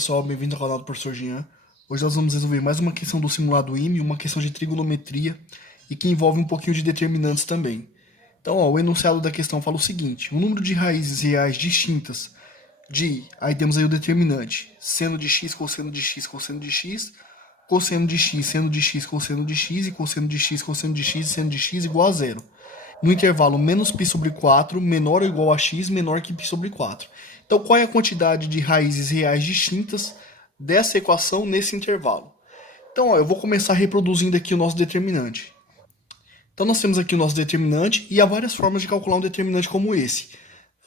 pessoal, bem-vindo ao canal do Professor Jean. Hoje nós vamos resolver mais uma questão do simulado IME, uma questão de trigonometria e que envolve um pouquinho de determinantes também. Então, o enunciado da questão fala o seguinte: o número de raízes reais distintas aí temos aí o determinante, seno de x, cosseno de x, cosseno de x, cosseno de x, seno de x, cosseno de x e cosseno de x, cosseno de x e seno de x igual a zero. No intervalo menos π sobre 4, menor ou igual a x, menor que π sobre 4. Então, qual é a quantidade de raízes reais distintas dessa equação nesse intervalo? Então, eu vou começar reproduzindo aqui o nosso determinante. Então, nós temos aqui o nosso determinante e há várias formas de calcular um determinante como esse.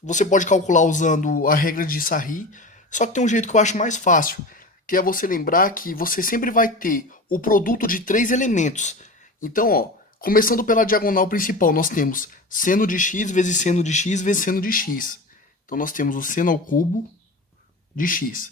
Você pode calcular usando a regra de Sarri, só que tem um jeito que eu acho mais fácil, que é você lembrar que você sempre vai ter o produto de três elementos. Então, começando pela diagonal principal, nós temos seno de x vezes seno de x vezes seno de x. Então, nós temos o seno ao cubo de x.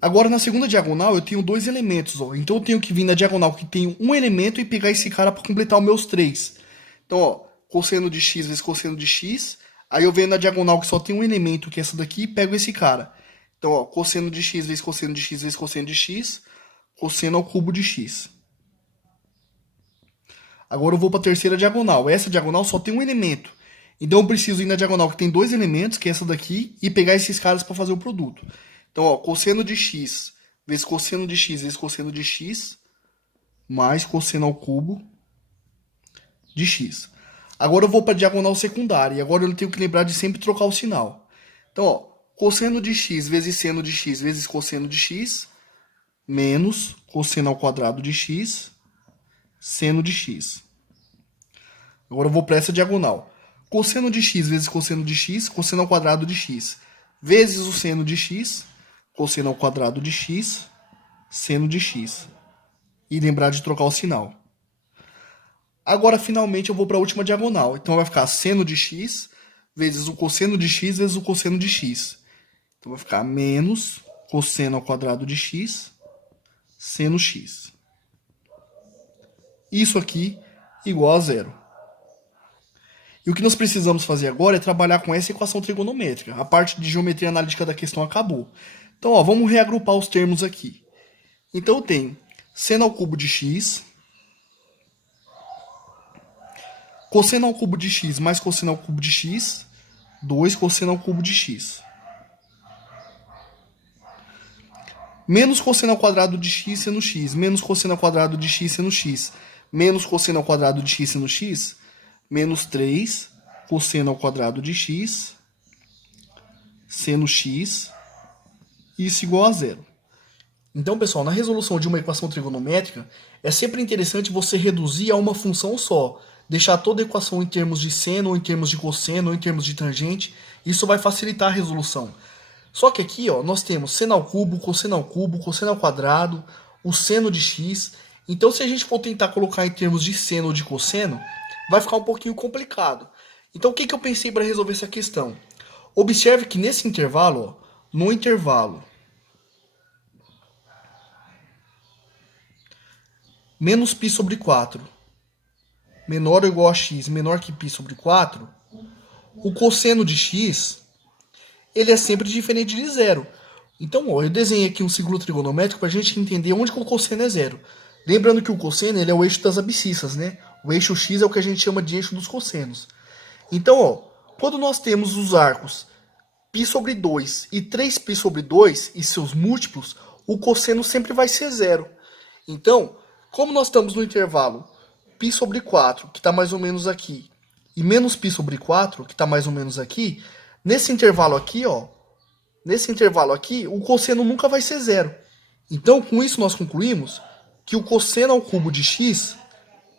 Agora, na segunda diagonal, eu tenho dois elementos. Então, eu tenho que vir na diagonal que tem um elemento e pegar esse cara para completar os meus três. Então, cosseno de x vezes cosseno de x. Aí eu venho na diagonal que só tem um elemento, que é essa daqui, e pego esse cara. Então, cosseno de x vezes cosseno de x vezes cosseno de x, cosseno ao cubo de x. Agora eu vou para a terceira diagonal. Essa diagonal só tem um elemento. Então eu preciso ir na diagonal que tem dois elementos, que é essa daqui, e pegar esses caras para fazer o produto. Então, cosseno de x vezes cosseno de x vezes cosseno de x, mais cosseno ao cubo de x. Agora eu vou para a diagonal secundária. E agora eu tenho que lembrar de sempre trocar o sinal. Então, cosseno de x vezes seno de x vezes cosseno de x, menos cosseno ao quadrado de x, seno de x. Agora eu vou para essa diagonal. Cosseno de x vezes cosseno de x, cosseno ao quadrado de x, vezes o seno de x, cosseno ao quadrado de x, seno de x. E lembrar de trocar o sinal. Agora, finalmente, eu vou para a última diagonal. Então, vai ficar seno de x vezes o cosseno de x vezes o cosseno de x. Então, vai ficar menos cosseno ao quadrado de x, seno x. Isso aqui igual a zero. E o que nós precisamos fazer agora é trabalhar com essa equação trigonométrica. A parte de geometria analítica da questão acabou. Então, vamos reagrupar os termos aqui. Então, eu tenho seno ao cubo de x, cosseno ao cubo de x mais cosseno ao cubo de x, 2 cosseno ao cubo de x. Menos cosseno ao quadrado de x seno x, menos cosseno ao quadrado de x seno x, menos cosseno ao quadrado de x seno x, menos 3 cosseno ao quadrado de x, seno x, isso igual a zero. Então, pessoal, na resolução de uma equação trigonométrica, é sempre interessante você reduzir a uma função só. Deixar toda a equação em termos de seno, ou em termos de cosseno, ou em termos de tangente. Isso vai facilitar a resolução. Só que aqui, nós temos seno ao cubo, cosseno ao quadrado, o seno de x. Então, se a gente for tentar colocar em termos de seno ou de cosseno, vai ficar um pouquinho complicado. Então, o que eu pensei para resolver essa questão? Observe que nesse intervalo, no intervalo menos π sobre 4, menor ou igual a x, menor que π sobre 4, o cosseno de x, ele é sempre diferente de zero. Então, eu desenhei aqui um círculo trigonométrico para a gente entender onde que o cosseno é zero. Lembrando que o cosseno ele é o eixo das abscissas, né? O eixo x é o que a gente chama de eixo dos cossenos. Então, quando nós temos os arcos π sobre 2 e 3π sobre 2 e seus múltiplos, o cosseno sempre vai ser zero. Então, como nós estamos no intervalo π sobre 4, que está mais ou menos aqui, e menos π sobre 4, que está mais ou menos aqui, nesse intervalo aqui, o cosseno nunca vai ser zero. Então, com isso nós concluímos que o cosseno ao cubo de x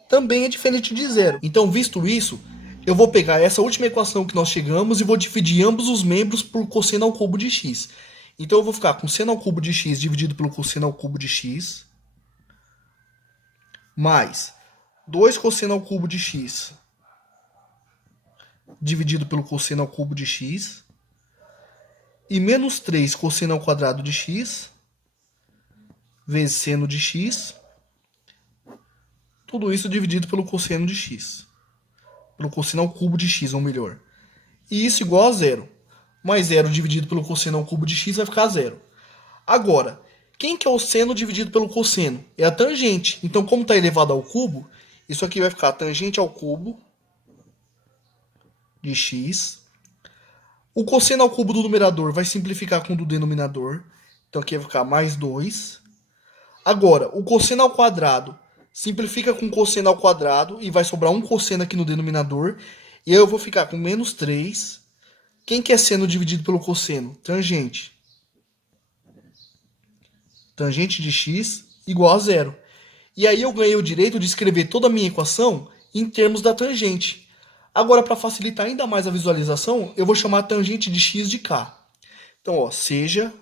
também é diferente de zero. Então, visto isso, eu vou pegar essa última equação que nós chegamos e vou dividir ambos os membros por cosseno ao cubo de x. Então, eu vou ficar com seno ao cubo de x dividido pelo cosseno ao cubo de x, mais 2 cosseno ao cubo de x dividido pelo cosseno ao cubo de x, e menos 3 cosseno ao quadrado de x, vezes seno de x, tudo isso dividido pelo cosseno de x, pelo cosseno ao cubo de x, ou melhor. E isso igual a zero. Mais zero dividido pelo cosseno ao cubo de x vai ficar zero. Agora, quem que é o seno dividido pelo cosseno? É a tangente. Então, como está elevado ao cubo, isso aqui vai ficar tangente ao cubo de x. O cosseno ao cubo do numerador vai simplificar com o do denominador. Então, aqui vai ficar mais 2. Agora, o cosseno ao quadrado simplifica com cosseno ao quadrado e vai sobrar um cosseno aqui no denominador. E aí eu vou ficar com menos 3. Quem que é seno dividido pelo cosseno? Tangente. Tangente de x igual a zero. E aí eu ganhei o direito de escrever toda a minha equação em termos da tangente. Agora, para facilitar ainda mais a visualização, eu vou chamar a tangente de x de k. Então, ó, seja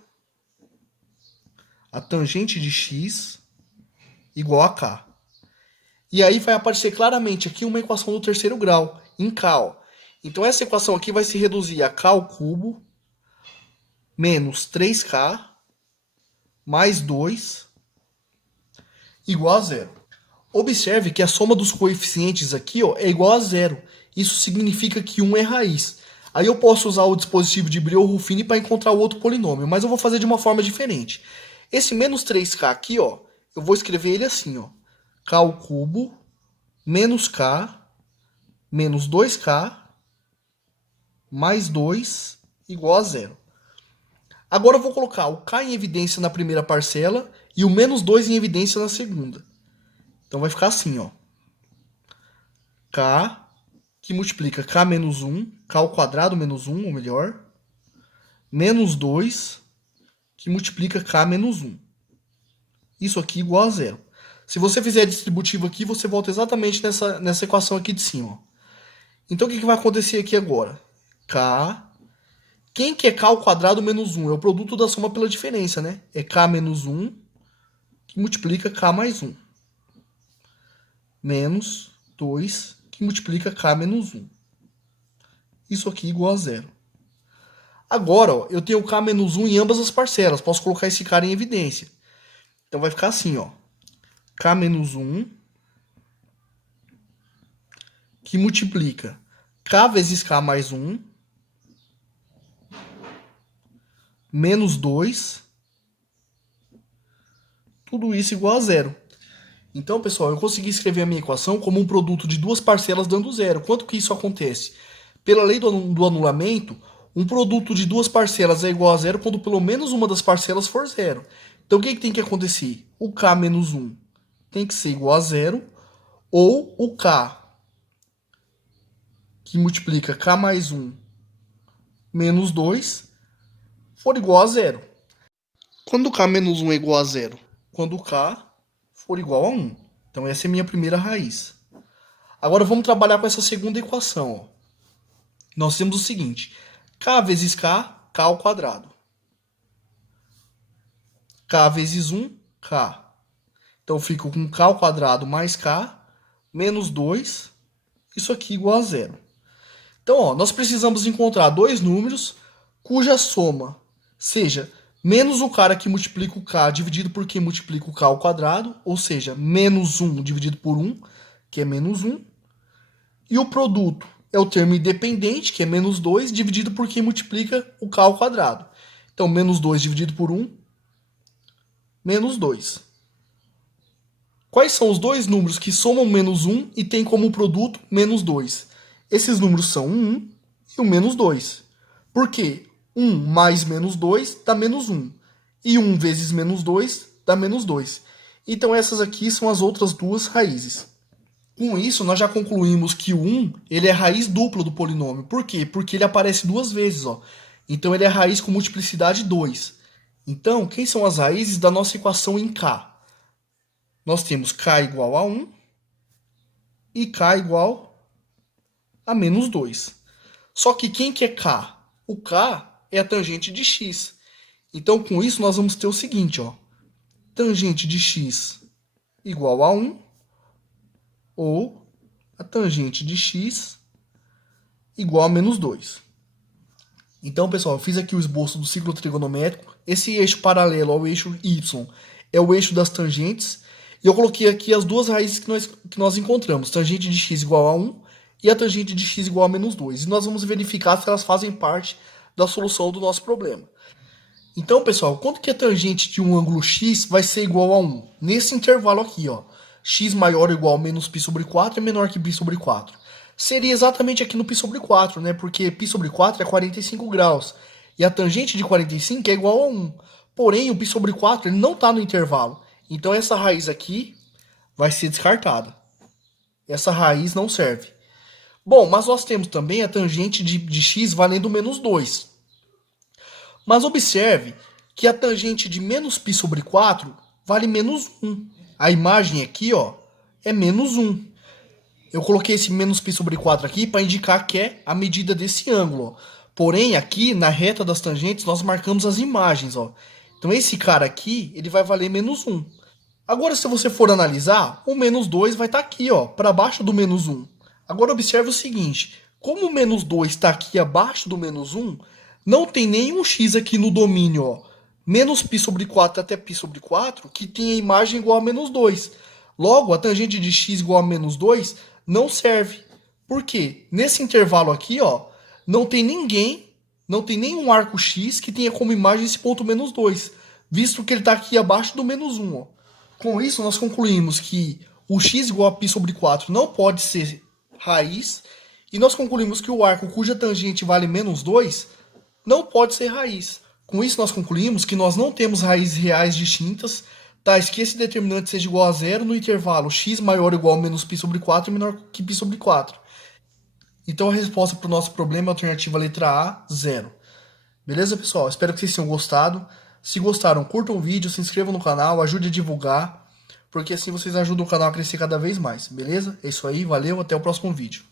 a tangente de x igual a k. E aí vai aparecer claramente aqui uma equação do terceiro grau, em k. Ó. Então, essa equação aqui vai se reduzir a k ao cubo menos 3k mais 2 igual a zero. Observe que a soma dos coeficientes aqui, ó, é igual a zero. Isso significa que 1 é raiz. Aí eu posso usar o dispositivo de Briot-Ruffini para encontrar o outro polinômio, mas eu vou fazer de uma forma diferente. Esse menos 3k aqui, ó, eu vou escrever ele assim, ó. K ao cubo menos k menos 2k mais 2 igual a zero. Agora eu vou colocar o k em evidência na primeira parcela e o menos 2 em evidência na segunda. Então vai ficar assim, ó. K que multiplica k menos 1, k ao quadrado menos 1, ou melhor, menos 2 que multiplica k menos 1. Isso aqui igual a zero. Se você fizer a distributiva aqui, você volta exatamente nessa equação aqui de cima. Ó. Então o que vai acontecer aqui agora? K. Quem que é k ao quadrado menos 1? É o produto da soma pela diferença, né? É k menos 1 que multiplica k mais 1. Menos 2 que multiplica k menos 1. Isso aqui igual a zero. Agora, ó, eu tenho k menos 1 em ambas as parcelas. Posso colocar esse cara em evidência. Então vai ficar assim, ó. K menos 1 que multiplica k vezes k mais 1 menos 2, tudo isso igual a zero. Então, pessoal, eu consegui escrever a minha equação como um produto de duas parcelas dando zero. Quanto que isso acontece? Pela lei do anulamento, um produto de duas parcelas é igual a zero quando pelo menos uma das parcelas for zero. Então, o que tem que acontecer? O k menos 1 tem que ser igual a zero, ou o k que multiplica k mais 1 menos 2 for igual a zero. Quando k menos 1 é igual a zero? Quando k for igual a 1. Então essa é a minha primeira raiz. Agora vamos trabalhar com essa segunda equação. Ó. Nós temos o seguinte. K vezes k, k ao quadrado. K vezes 1, k. Então eu fico com k ao quadrado mais k, menos 2. Isso aqui igual a zero. Então, ó, nós precisamos encontrar dois números cuja soma seja menos o cara que multiplica o k dividido por quem multiplica o k ao quadrado, ou seja, menos 1 dividido por 1, que é menos 1. E o produto é o termo independente, que é menos 2, dividido por quem multiplica o k ao quadrado. Então, menos 2 dividido por 1, menos 2. Quais são os dois números que somam menos 1 e têm como produto menos 2? Esses números são o 1 e o menos 2. Por quê? 1 mais menos 2 dá menos 1. E 1 vezes menos 2 dá menos 2. Então essas aqui são as outras duas raízes. Com isso, nós já concluímos que o 1 ele é raiz dupla do polinômio. Por quê? Porque ele aparece duas vezes. Ó. Então ele é raiz com multiplicidade 2. Então, quem são as raízes da nossa equação em k? Nós temos k igual a 1 e k igual a menos 2. Só que quem que é k? O k é a tangente de x. Então, com isso, nós vamos ter o seguinte, ó. Tangente de x igual a 1, ou a tangente de x igual a menos 2. Então, pessoal, eu fiz aqui o esboço do ciclo trigonométrico. Esse eixo paralelo ao eixo y é o eixo das tangentes. E eu coloquei aqui as duas raízes que nós encontramos. Tangente de x igual a 1 e a tangente de x igual a menos 2. E nós vamos verificar se elas fazem parte da solução do nosso problema. Então, pessoal, quanto que a tangente de um ângulo x vai ser igual a 1? Nesse intervalo aqui, ó. X maior ou igual a menos π sobre 4 é menor que π sobre 4. Seria exatamente aqui no π sobre 4, né? Porque π sobre 4 é 45 graus. E a tangente de 45 é igual a 1. Porém, o π sobre 4 ele não está no intervalo. Então, essa raiz aqui vai ser descartada. Essa raiz não serve. Bom, mas nós temos também a tangente de x valendo menos 2. Mas observe que a tangente de menos π sobre 4 vale menos 1. A imagem aqui, ó, é menos 1. Eu coloquei esse menos π sobre 4 aqui para indicar que é a medida desse ângulo. Ó. Porém, aqui na reta das tangentes nós marcamos as imagens. Ó. Então esse cara aqui ele vai valer menos 1. Agora, se você for analisar, o menos 2 vai estar aqui, ó, para baixo do menos 1. Agora observe o seguinte, como o menos 2 está aqui abaixo do menos 1, não tem nenhum x aqui no domínio, ó, menos π sobre 4 até π sobre 4, que tem a imagem igual a menos 2. Logo, a tangente de x igual a menos 2 não serve. Por quê? Nesse intervalo aqui, ó, não tem nenhum arco x que tenha como imagem esse ponto menos 2, visto que ele está aqui abaixo do menos 1. Ó. Com isso, nós concluímos que o x igual a π sobre 4 não pode ser raiz, e nós concluímos que o arco cuja tangente vale menos 2 não pode ser raiz. Com isso, nós concluímos que nós não temos raízes reais distintas, tais que esse determinante seja igual a zero no intervalo x maior ou igual a menos π sobre 4 e menor que π sobre 4. Então a resposta para o nosso problema é a alternativa letra A, 0. Beleza, pessoal? Espero que vocês tenham gostado. Se gostaram, curtam o vídeo, se inscrevam no canal, ajude a divulgar, porque assim vocês ajudam o canal a crescer cada vez mais, beleza? É isso aí, valeu, até o próximo vídeo.